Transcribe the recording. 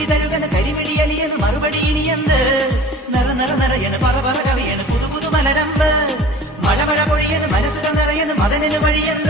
കരിമിഴി തഴുകന് കരിമിഴി അലിയന് മറുപടി ഇനിയെന്ത് നിറ നിറ നിറയന് പറ പറ കവിയന് പുതു പുതു മലരമ്പ് മഴ മഴ പൊഴിയന് മനസ്സുകൾ നിറയന് മദനന് വഴിയെന്ത്